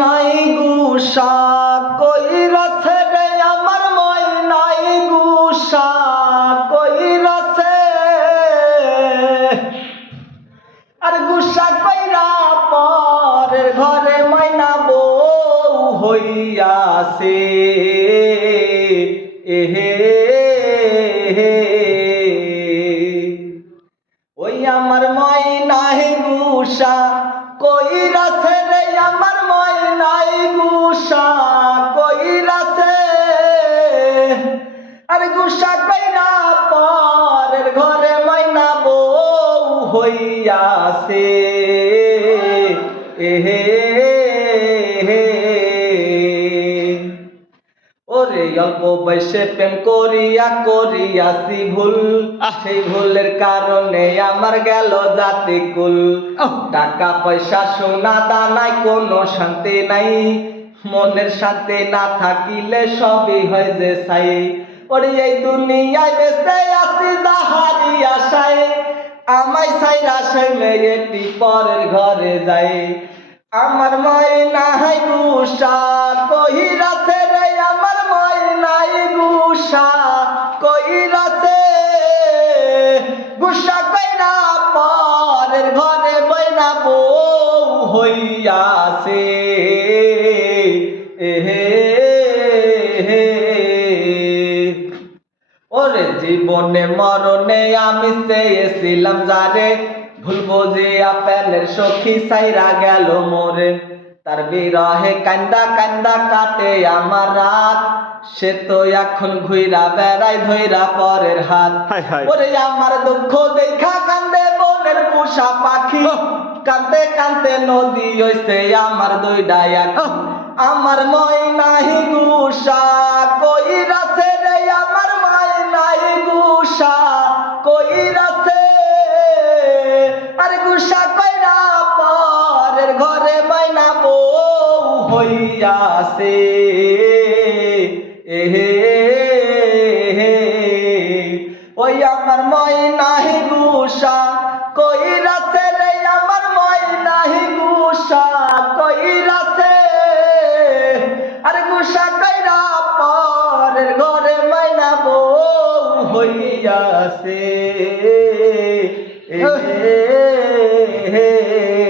নাই গুসা কইরাছে রে আমার মই নাই গুসা কইরাছে আর গুসা কইরা পরের ঘরে মাইনা বউ হইয়াছে। এহে ওই আমার ময়নাই গুসা কইরাছে রে আমার ময়নাই হইয়াছে। এহে ওরে অল্প বয়সে প্রেম করিয়া করিয়াছি ভুল। সেই ভুলের কারণে আমার গেল জাতি কুল টাকা পয়সা সোনা দানায় কোনো শান্তি নাই। মনের শান্তি না থাকিলে সবই হয় যে সাই ওরে এই দুনিয়ায় বেঁচে আছি যাহারি আশায়। আমায় সাইরা সেই মেয়েটি পরের ঘরে যায় আমার ময়না হাই গুসা, কহিরাছে রে আমার ময়নাই গুসা, কহিরাছে, গুসা কইরা পরের ঘরে বইনা বউ হইয়াছে। এহে জীবনে মরণে আমি চেয়েছিলাম যারে। ভুলবো যে আপেলের সখী সাইরা গেল মোরে। তার বিরহে কান্দা কান্দা কাটে আমার রাত। সে তো এখন ঘুইরা বেড়াই ধইরা পরের হাত। ওরে আমার দুঃখ দেখা কান্দে বনের পোষা পাখি। কান্দে কান্দে নদী হইছে আমার দুই ডায়াক আমার ময়নাহি গুসা কইরাছে। আর গুসা কইরা পারের ঘরে মাইনা বউ হইয়াছে। এহে ওই আমার ময় নাহি গুসা কইরাছে রে, আমার ময় নাহি গুসা কইরাছে। আর গুসা কইরা পারের ঘরে মাইনা বউ হইয়াছে। হে